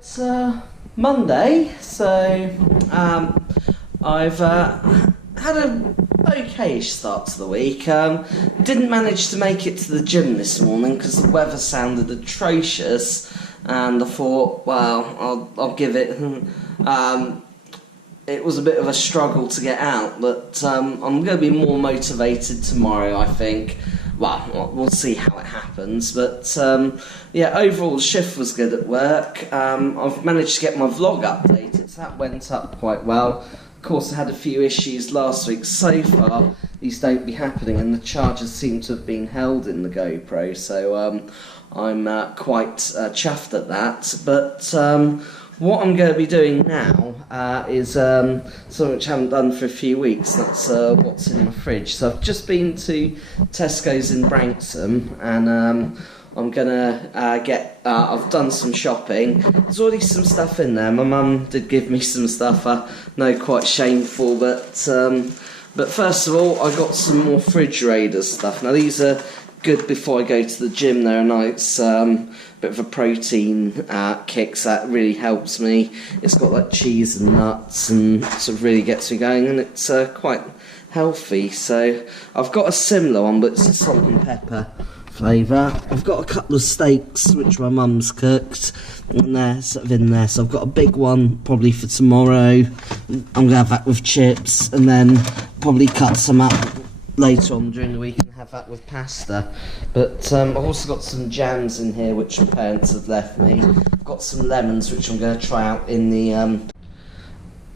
It's Monday, so I've had a okay start to the week. Didn't manage to make it to the gym this morning because the weather sounded atrocious, and I thought, well, I'll give it. It was a bit of a struggle to get out, but I'm going to be more motivated tomorrow, I think. Well, we'll see how it happens, but yeah, overall the shift was good at work. I've managed to get my vlog updated, so that went up quite well. Of course, I had a few issues last week. So far, these don't be happening, and the chargers seem to have been held in the GoPro, so I'm quite chuffed at that. But what I'm going to be doing now is something which I haven't done for a few weeks. That's what's in my fridge. So I've just been to Tesco's in Branksome, and I'm going to get... I've done some shopping. There's already some stuff in there. My mum did give me some stuff. I know, quite shameful, but first of all, I got some more fridge raiders stuff. Now, these are good before I go to the gym. They're a nice bit of a protein kick, so that really helps me. It's got like cheese and nuts and sort of really gets me going, and it's quite healthy. So I've got a similar one, but it's a salt and pepper flavour. I've got a couple of steaks which my mum's cooked, and they're sort of in there. So I've got a big one probably for tomorrow. I'm going to have that with chips, and then probably cut some up later on during the week and have that with pasta. But I've also got some jams in here which my parents have left me. I've got some lemons which I'm going to try out in the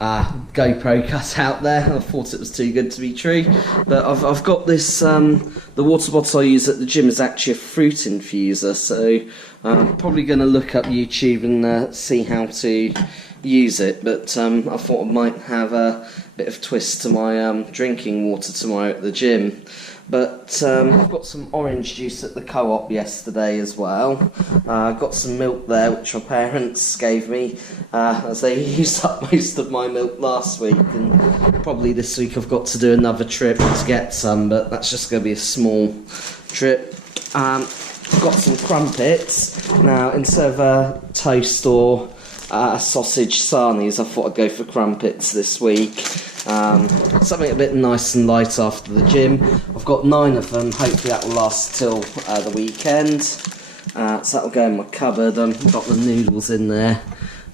GoPro cut out there. I thought it was too good to be true. But I've got this, the water bottle I use at the gym is actually a fruit infuser, so I'm probably going to look up YouTube and see how to use it. But I thought I might have a bit of twist to my drinking water tomorrow at the gym. But I've got some orange juice at the co-op yesterday as well. I've got some milk there which my parents gave me, as they used up most of my milk last week, and probably this week I've got to do another trip to get some, but that's just going to be a small trip. I've got some crumpets. Now, instead of a toast or sausage sarnies, I thought I'd go for crumpets this week. Something a bit nice and light after the gym. I've got 9 of them. Hopefully that will last till the weekend. So that'll go in my cupboard. I've got the noodles in there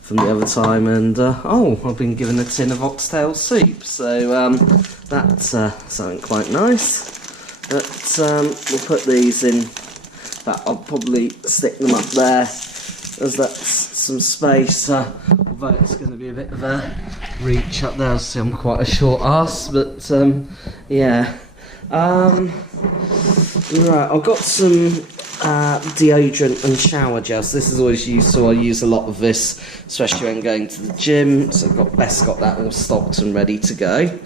from the other time, and I've been given a tin of oxtail soup, so that's something quite nice. But we'll put these in. I'll probably stick them up there, as that's some space, although it's going to be a bit of a reach up there. See, I'm quite a short ass, but yeah. Right, I've got some deodorant and shower gels. This is always useful. I use a lot of this, especially when going to the gym, so I've got that all stocked and ready to go.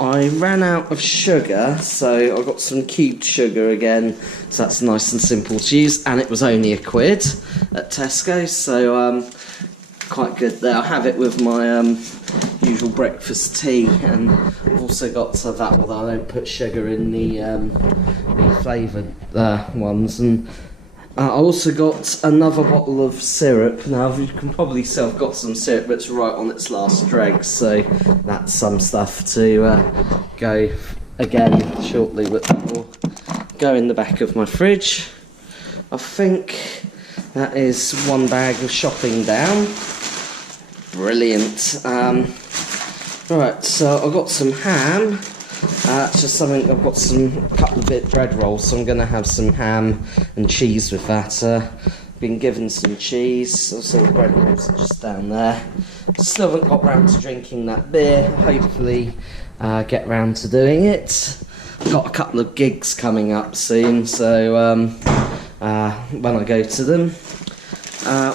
I ran out of sugar, so I got some cubed sugar again, so that's nice and simple to use, and it was only £1 at Tesco, so quite good there. I'll have it with my usual breakfast tea, and I've also got that, although I don't put sugar in the flavoured ones. And I also got another bottle of syrup. Now, you can probably see I've got some syrup, but it's right on its last dregs, so that's some stuff to go again shortly, but that will go in the back of my fridge. I think that is 1 bag of shopping down. Brilliant. Right, so I've got some ham. It's just something, I've got some couple of bit bread rolls, so I'm going to have some ham and cheese with that. Been given some cheese, also the bread rolls are just down there. Still haven't got round to drinking that beer. Hopefully get round to doing it. Got a couple of gigs coming up soon, so when I go to them.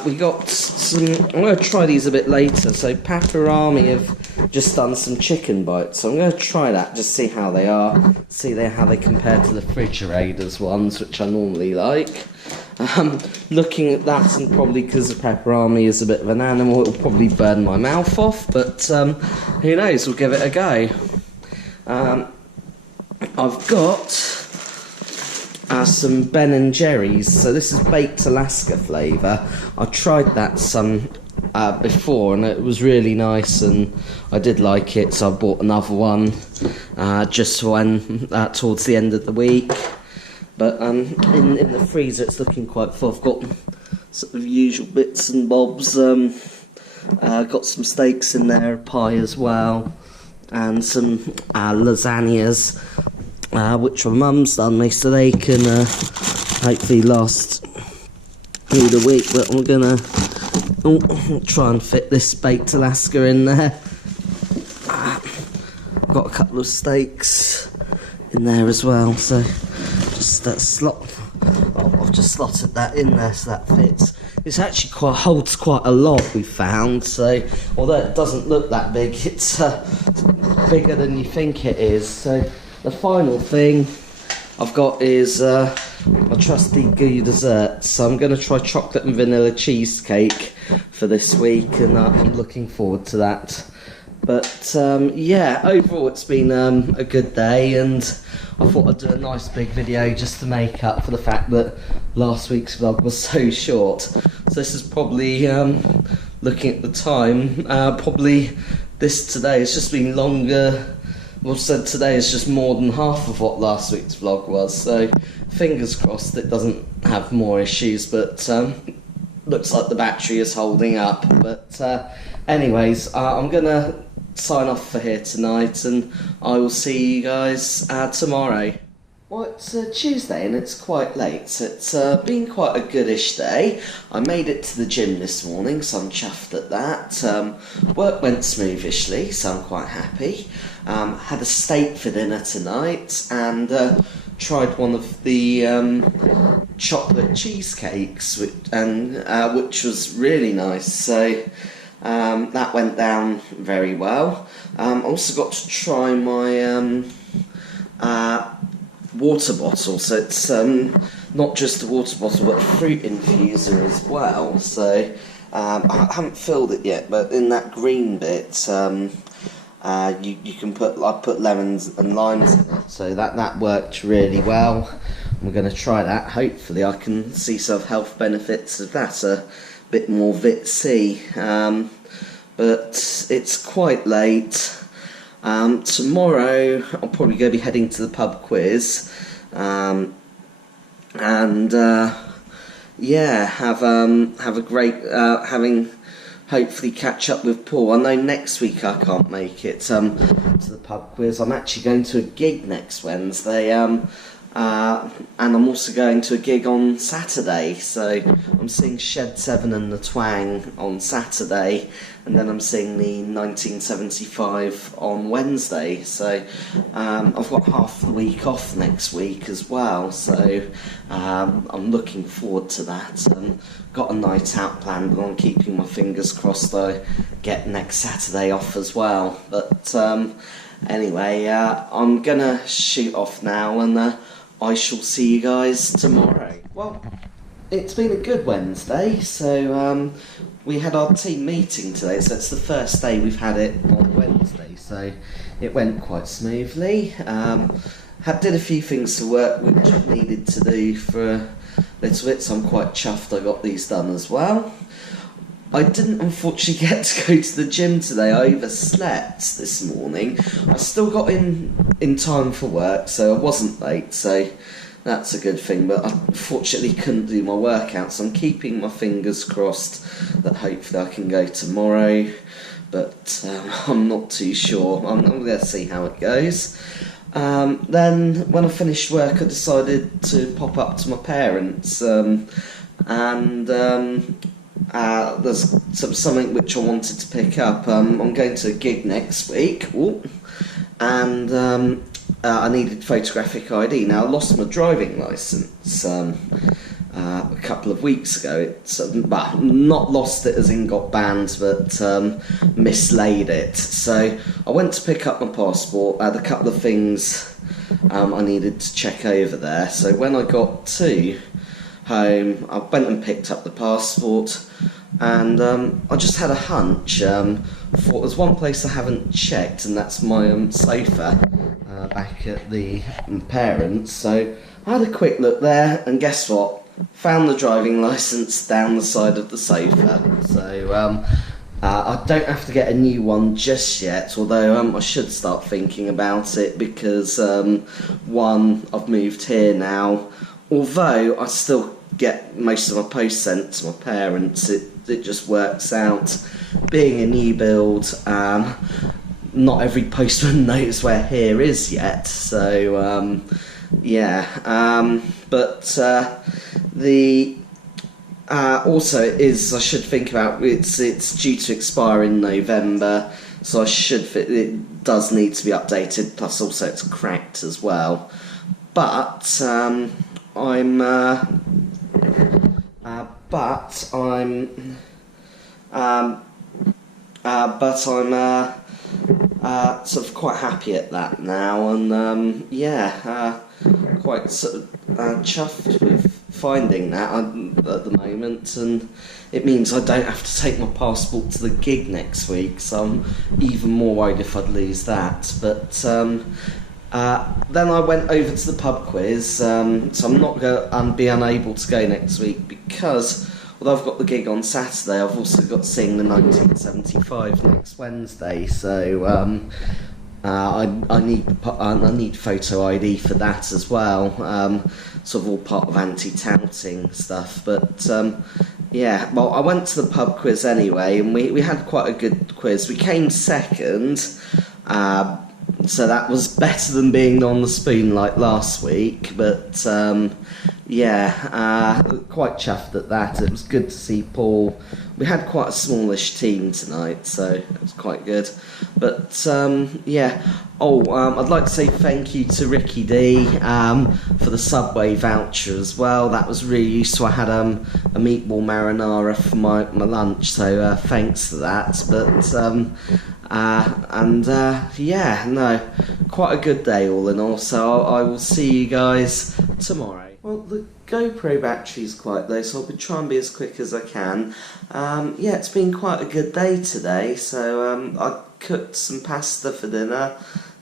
We got some, I'm going to try these a bit later. So Paparami have just done some chicken bites, so I'm going to try that, just see how they are, see how they compare to the Frigerator's ones, which I normally like. Looking at that, and probably because the Paparami is a bit of an animal, it'll probably burn my mouth off, but who knows, we'll give it a go. I've got some Ben and Jerry's. So this is baked Alaska flavour. I tried that some before, and it was really nice, and I did like it, so I bought another one just when towards the end of the week. But in the freezer, it's looking quite full. I've got sort of usual bits and bobs. Got some steaks in there, a pie as well, and some lasagnas, which my mum's done me, so they can hopefully last through the week. But I'm gonna try and fit this baked Alaska in there. I've got a couple of steaks in there as well, so just I've just slotted that in there so that fits. It's actually holds quite a lot, we found, so although it doesn't look that big, it's bigger than you think it is. So the final thing I've got is my trusty Goo dessert. So I'm going to try chocolate and vanilla cheesecake for this week, and I'm looking forward to that. But yeah, overall it's been a good day, and I thought I'd do a nice big video just to make up for the fact that last week's vlog was so short. So this is probably, looking at the time, probably this today has just been longer. Well, said today is just more than half of what last week's vlog was. So fingers crossed it doesn't have more issues, but looks like the battery is holding up. But anyways, I'm gonna sign off for here tonight, and I will see you guys tomorrow. Well, it's Tuesday and it's quite late, so it's been quite a goodish day. I made it to the gym this morning, so I'm chuffed at that. Work went smoothishly, so I'm quite happy. Had a steak for dinner tonight, and tried one of the chocolate cheesecakes, which was really nice. So that went down very well. Also got to try my water bottle, so it's not just a water bottle but a fruit infuser as well. So I haven't filled it yet, but in that green bit you can put lemons and limes in it, so that worked really well. I'm going to try that. Hopefully I can see some health benefits of that, a bit more Vit C. But it's quite late. Tomorrow I'll probably go be heading to the pub quiz, and yeah, have a great hopefully catch up with Paul. I know next week I can't make it to the pub quiz. I'm actually going to a gig next Wednesday, and I'm also going to a gig on Saturday. So I'm seeing Shed 7 and the Twang on Saturday, and then I'm seeing the 1975 on Wednesday. So I've got half the week off next week as well, so I'm looking forward to that. Got a night out planned, but I'm keeping my fingers crossed I get next Saturday off as well. But anyway, I'm gonna shoot off now, and I shall see you guys tomorrow. Well, it's been a good Wednesday, so we had our team meeting today, so it's the first day we've had it on Wednesday, so it went quite smoothly. Did a few things to work which I needed to do for a little bit, so I'm quite chuffed I got these done as well. I didn't unfortunately get to go to the gym today. I overslept this morning. I still got in time for work, so I wasn't late, so that's a good thing, but I unfortunately couldn't do my workout, so I'm keeping my fingers crossed that hopefully I can go tomorrow, but I'm not too sure. I'm going to see how it goes. Then when I finished work I decided to pop up to my parents, and there's something which I wanted to pick up. I'm going to a gig next week, and I needed photographic ID. Now, I lost my driving licence a couple of weeks ago. It's not lost it as in got banned, but mislaid it. So I went to pick up my passport, had a couple of things I needed to check over there. So when I got to home, I went and picked up the passport, and I just had a hunch. Thought there's one place I haven't checked, and that's my sofa back at the parents. So I had a quick look there, and guess what? found the driving licence down the side of the sofa, so I don't have to get a new one just yet, although I should start thinking about it because, one, I've moved here now, although I still get most of my posts sent to my parents. It just works out. Being a new build, not every postman knows where here is yet, so but the also it is, I should think about, it's due to expire in November, so it does need to be updated, plus also it's cracked as well, but I'm sort of quite happy at that now, and quite sort of chuffed with finding that at the moment, and it means I don't have to take my passport to the gig next week, so I'm even more worried if I'd lose that. But then I went over to the pub quiz, so I'm not going to be unable to go next week because although I've got the gig on Saturday, I've also got to sing the 1975 next Wednesday, so I need photo ID for that as well, sort of all part of anti-touting stuff, but well, I went to the pub quiz anyway, and we had quite a good quiz. We came second, so that was better than being on the spoon like last week, but quite chuffed at that. It was good to see Paul. We had quite a smallish team tonight, so it was quite good. But I'd like to say thank you to Ricky D for the Subway voucher as well. That was really useful. I had a meatball marinara for my lunch, so thanks for that. But quite a good day all in all. So I will see you guys tomorrow. Well, the GoPro battery's quite low, so I'll try and be as quick as I can. It's been quite a good day today, so I cooked some pasta for dinner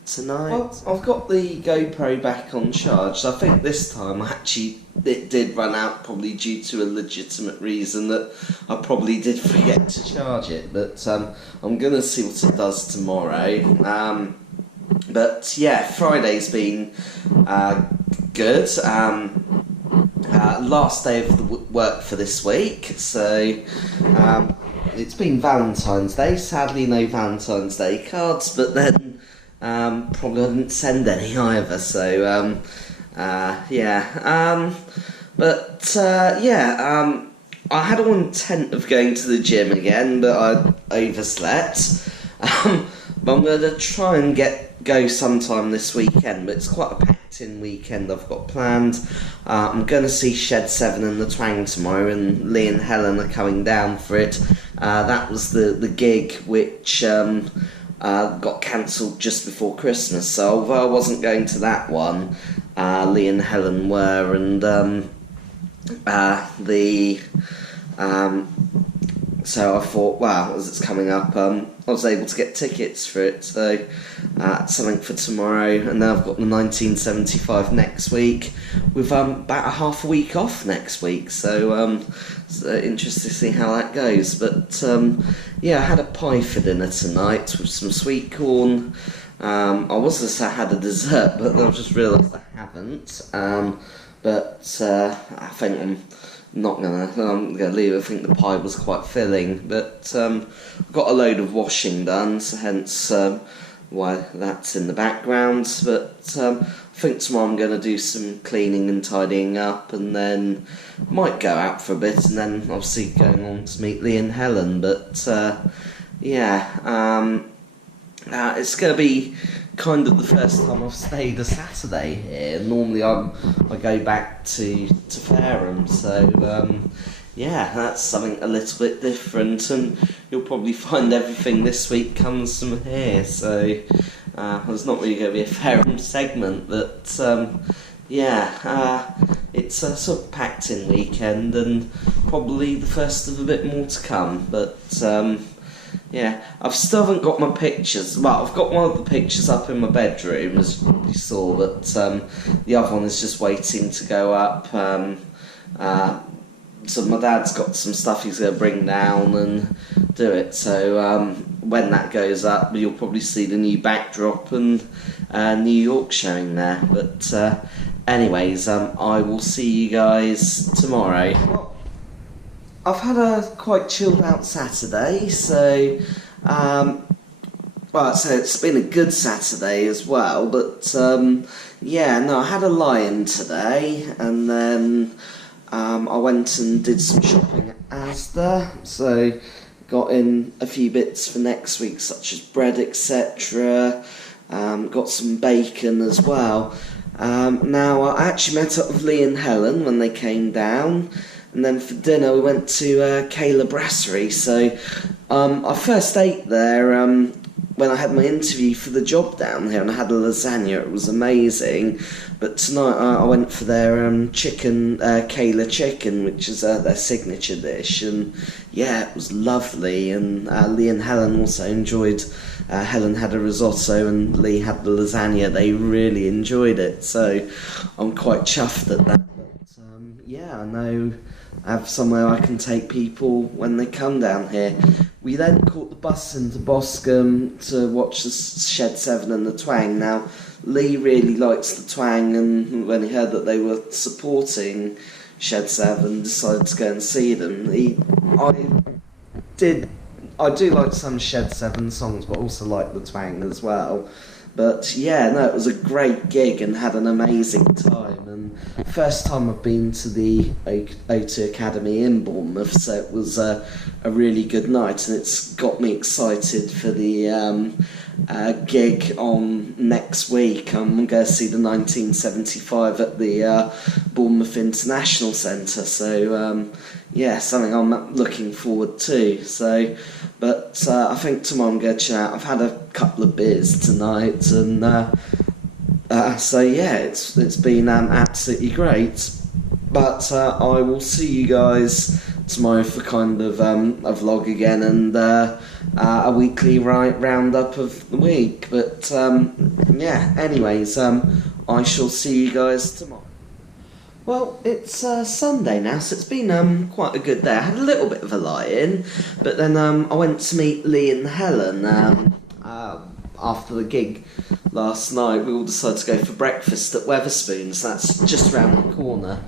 tonight. Well, I've got the GoPro back on charge, so I think this time it did run out, probably due to a legitimate reason that I probably did forget to charge it, but I'm going to see what it does tomorrow. Friday's been good. Last day of the work for this week, so it's been Valentine's Day. Sadly no Valentine's Day cards, but then probably I didn't send any either, so I had all intent of going to the gym again, but I overslept. But I'm going to try and go sometime this weekend, but it's quite a packed-in weekend I've got planned. I'm going to see Shed 7 and the Twang tomorrow, and Lee and Helen are coming down for it. That was the gig which got cancelled just before Christmas, so although I wasn't going to that one, Lee and Helen were, and so I thought, wow, as it's coming up, I was able to get tickets for it, so something for tomorrow, and then I've got the 1975 next week, with about a half a week off next week, so it's interesting to see how that goes. But I had a pie for dinner tonight with some sweet corn. I was going to say I had a dessert, but I've just realised I haven't. I think I'm gonna leave it. I think the pie was quite filling, but got a load of washing done, so hence why that's in the background. But I think tomorrow I'm going to do some cleaning and tidying up, and then might go out for a bit, and then obviously going on to meet Lee and Helen. But it's going to be kind of the first time I've stayed a Saturday here. Normally I go back to Fareham, so that's something a little bit different, and you'll probably find everything this week comes from here, so there's not really going to be a Fareham segment, but it's a sort of packed in weekend, and probably the first of a bit more to come, but I've still haven't got my pictures. Well, I've got one of the pictures up in my bedroom, as you saw, but the other one is just waiting to go up. So my dad's got some stuff he's going to bring down and do it. So when that goes up, you'll probably see the new backdrop and New York showing there. But anyways, I will see you guys tomorrow. Well, I've had a quite chilled out Saturday, so well, so it's been a good Saturday as well. But yeah, no, I had a lie-in today, and then I went and did some shopping at Asda, so got in a few bits for next week, such as bread, etc. Got some bacon as well. Now, I actually met up with Lee and Helen when they came down, and then for dinner we went to Kayla Brasserie. So I first ate there when I had my interview for the job down here, and I had a lasagna. It was amazing. But tonight I went for their chicken, Kayla chicken, which is their signature dish, and yeah, it was lovely. And Lee and Helen also enjoyed. Helen had a risotto and Lee had the lasagna. They really enjoyed it, so I'm quite chuffed at that. But yeah, I know I have somewhere I can take people when they come down here. We then caught the bus into Boscombe to watch the Shed 7 and the Twang. Now, Lee really likes the Twang, and when he heard that they were supporting Shed 7, decided to go and see them. I do like some Shed 7 songs, but also like the Twang as well. But yeah, no, it was a great gig and had an amazing time. And first time I've been to the O2 Academy in Bournemouth, so it was a really good night, and it's got me excited for the gig on next week. I'm going to see the 1975 at the Bournemouth International Centre, so yeah, something I'm looking forward to. So, but I think tomorrow I'm going to chill out. I've had a couple of beers tonight, and so yeah, it's been absolutely great. But I will see you guys tomorrow for kind of a vlog again, and a weekly roundup of the week. But yeah, anyways, I shall see you guys tomorrow. Well, it's Sunday now, so it's been quite a good day. I had a little bit of a lie-in, but then I went to meet Lee and Helen after the gig last night. We all decided to go for breakfast at Wetherspoons. That's just around the corner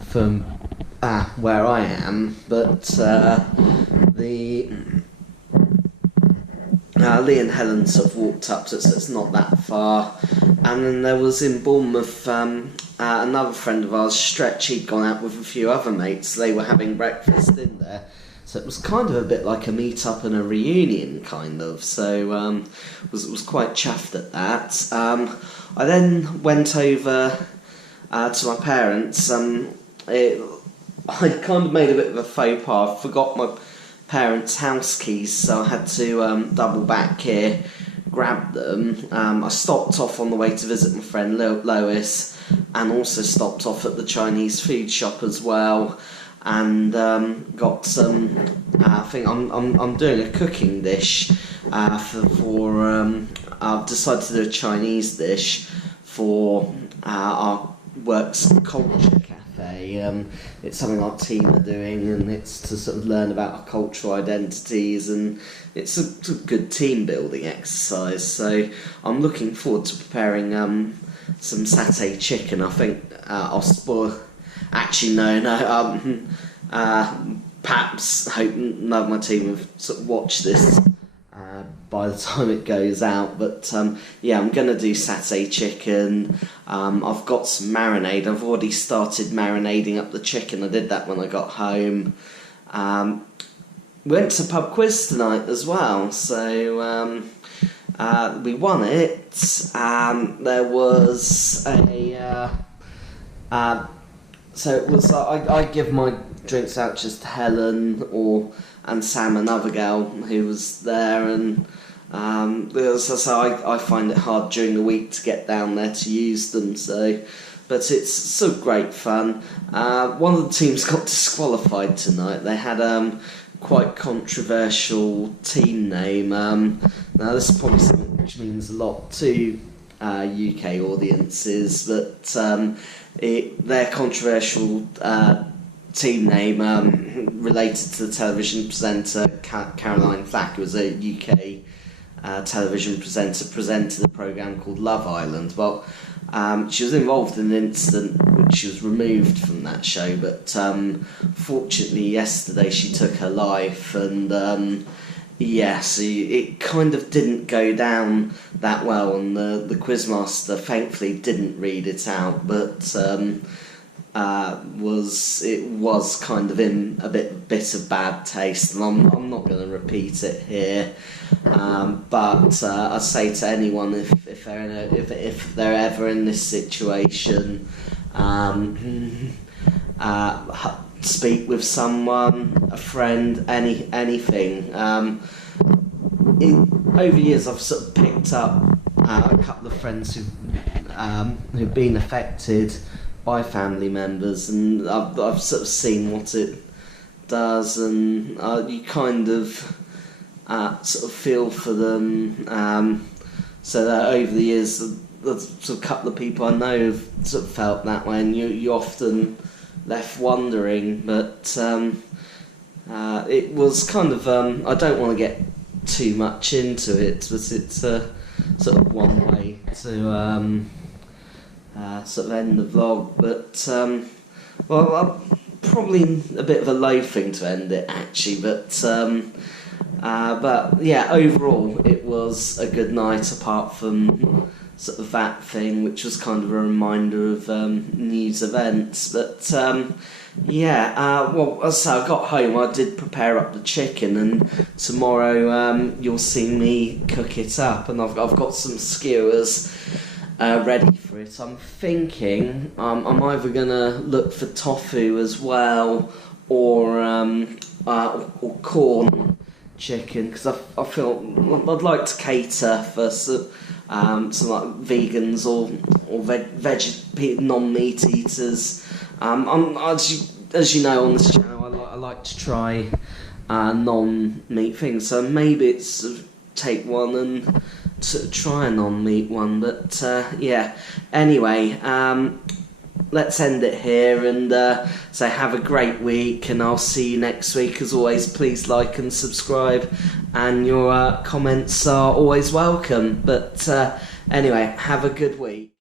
from where I am, but Lee and Helen sort of walked up to it, so it's not that far. And then there was in Bournemouth another friend of ours, Stretch. He'd gone out with a few other mates. They were having breakfast in there, so it was kind of a bit like a meet-up and a reunion, kind of. So was quite chuffed at that. I then went over to my parents. I kind of made a bit of a faux pas. I forgot my parents' house keys, so I had to double back here, grab them. I stopped off on the way to visit my friend Lois, and also stopped off at the Chinese food shop as well, and got some. I think I'm doing a cooking dish for I've decided to do a Chinese dish for our work's culture cafe. It's something our team are doing, and it's to sort of learn about our cultural identities, and it's a good team building exercise. So I'm looking forward to preparing some satay chicken. I think I'll spoil. Actually, no. Perhaps hope none of my team have sort of watched this by the time it goes out, but yeah, I'm going to do satay chicken. I've got some marinade. I've already started marinating up the chicken. I did that when I got home. We went to pub quiz tonight as well, so we won it. There was so it was I give my drinks vouchers to Helen and Sam, another girl who was there, and so I find it hard during the week to get down there to use them. So, but it's so great fun. One of the teams got disqualified tonight. They had quite controversial team name. Now this is probably something which means a lot to UK audiences, but their controversial team name related to the television presenter Caroline Flack, who was a UK television presenter, presented a programme called Love Island. Well, she was involved in an incident which she was removed from that show, but fortunately yesterday she took her life, and yes, it kind of didn't go down that well, and the quizmaster thankfully didn't read it out, but was kind of in a bit of bad taste, and I'm not going to repeat it here. But I say to anyone, if they're ever in this situation, speak with someone, a friend, anything. Over the years, I've sort of picked up a couple of friends who've been affected by family members, and I've sort of seen what it does, and you kind of sort of feel for them. So that over the years, there's sort of a couple of people I know have sort of felt that way, and you often left wondering. But it was kind of I don't want to get too much into it, but it's sort of one way to sort of end the vlog. But well, probably a bit of a low thing to end it actually, but yeah, overall it was a good night, apart from sort of that thing, which was kind of a reminder of news events. But yeah, well, so I got home, I did prepare up the chicken, and tomorrow you'll see me cook it up, and I've got some skewers ready for it. I'm thinking I'm either gonna look for tofu as well, or corn chicken, because I feel I'd like to cater for some like vegans or non-meat eaters. As you know on this channel, I like to try non-meat things, so maybe it's take one and try a non-meat one. But yeah, anyway, let's end it here, and say have a great week, and I'll see you next week. As always, please like and subscribe, and your comments are always welcome. But anyway, have a good week.